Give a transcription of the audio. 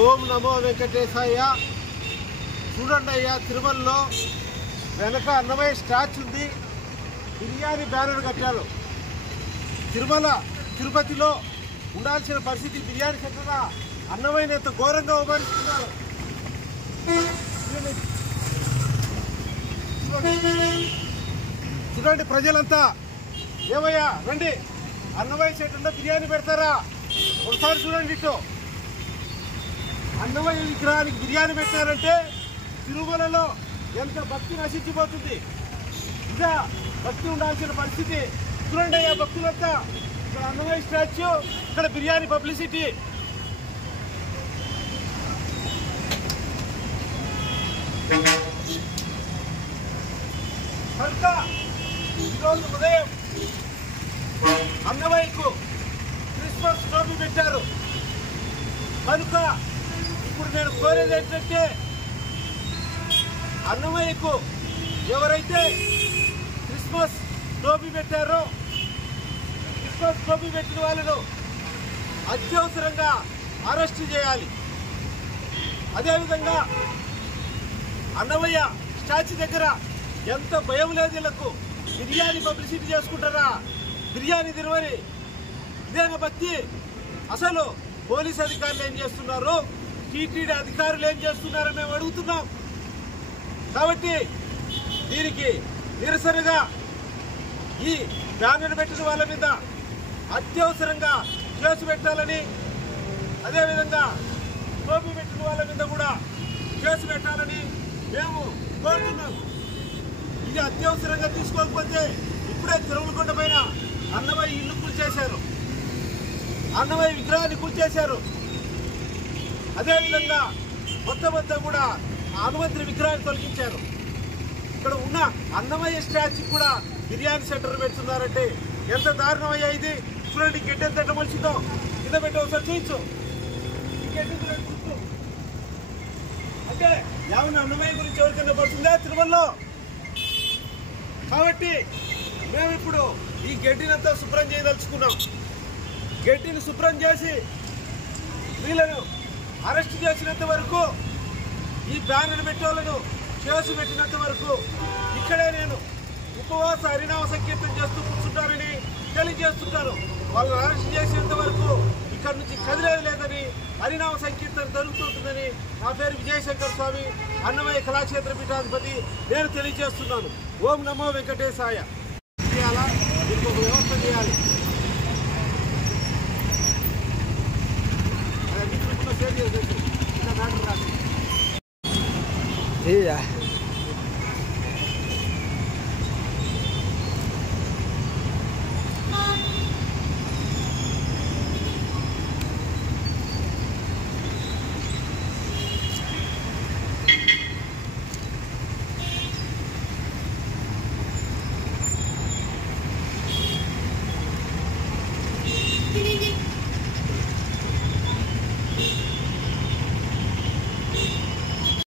ఓం నమో వెంకటేశాయ. చూడండి అయ్యా, తిరుమలలో వెనక అన్నమయ్య స్టాచ్యూ ఉంది, బిర్యానీ బ్యానర్ కట్టారు. తిరుపతిలో ఉండాల్సిన పరిస్థితి బిర్యానీ సెంటర్ అన్నమయ్యని ఎంత ఘోరంగా ఉపయోగిస్తున్నారు. చూడండి ప్రజలంతా, ఏమయ్యా రండి అన్నమయ్య సెంటర్లో బిర్యానీ పెడతారా? ఒకసారి చూడండి, ఇటు అన్నమయ్య విగ్రహానికి బిర్యానీ పెట్టారంటే తిరుమలలో ఎంత భక్తి నశించిపోతుంది. ఇదా భక్తి ఉండాల్సిన పరిస్థితి. చూడండి అయ్యా భక్తులంతా, ఇక్కడ అన్నమయ్య స్టాచ్యూ, ఇక్కడ బిర్యానీ పబ్లిసిటీ. కనుక ఈరోజు ఉదయం అన్నమయ్యకు క్రిస్మస్ టోపీ పెట్టారు. కనుక ఇప్పుడు నేను కోరేది ఏంటంటే, అన్నమయ్యకు ఎవరైతే క్రిస్మస్ టోపీ పెట్టారో, క్రిస్మస్ టోపీ పెట్టిన వాళ్ళను అత్యవసరంగా అరెస్టు చేయాలి. అదేవిధంగా అన్నమయ్య స్టాచ్యూ దగ్గర ఎంత భయం లేదు వీళ్ళకు. బిర్యానీ పబ్లిసిటీ చేసుకుంటారా? బిర్యానీ తినవని ఇదేనా భక్తి? అసలు పోలీస్ అధికారులు ఏం చేస్తున్నారు, టీటీడీ అధికారులు ఏం చేస్తున్నారని మేము అడుగుతున్నాం. కాబట్టి దీనికి నిరసనగా ఈ బ్యానర్ పెట్టిన వాళ్ళ మీద అత్యవసరంగా కేసు పెట్టాలని, అదేవిధంగా టోపీ పెట్టిన వాళ్ళ మీద కూడా కేసు పెట్టాలని మేము కోరుతున్నాం. ఇది అత్యవసరంగా తీసుకోకపోతే ఇప్పుడే తిరుమలకొండ పైన అన్నమయ్య ఇల్లు కూల్చేశారు, అన్నమయ్య విగ్రహాన్ని కూల్చేశారు. అదేవిధంగా మొత్తం కూడా హనుమంతుడి విగ్రహాన్ని తొలగించారు. ఇక్కడ ఉన్న అన్నమయ్య స్టాచ్యూ కూడా బిర్యానీ సెంటర్ పెడుతున్నారంటే ఎంత దారుణం అయ్యా ఇది. చూడండి గడ్డి ఎంత మనిషితో కింద పెట్టి ఒకసారి చూయించు. అంటే ఏమన్నా అన్నమయ్య గురించి ఎవరికైనా పడుతుందా తిరుమలలో? కాబట్టి మేము ఇప్పుడు ఈ గడ్డినంతా శుభ్రం చేయదలుచుకున్నాం. గడ్డిని శుభ్రం చేసి వీళ్ళను అరెస్ట్ చేసినంత వరకు, ఈ బ్యానర్ పెట్టేవాళ్ళను కేసు పెట్టినంత వరకు ఇక్కడే నేను ఉపవాస హరినామ సంకీర్తన చేస్తూ కూర్చుంటానని తెలియజేస్తుంటాను. వాళ్ళని అరెస్ట్ చేసేంత వరకు ఇక్కడ నుంచి కదిలేదు లేదని, హరినామ సంకీర్తన జరుగుతుంటుందని నా పేరు విజయశంకర్ స్వామి, అన్నమయ్య కళాక్షేత్ర పీఠాధిపతి, నేను తెలియజేస్తున్నాను. ఓం నమో వెంకటేశాయ. చేయాలా, దీనికి ఒక వ్యవస్థ చేయాలి. సేవ్ చేసేసి మ్యాటర్ రాసి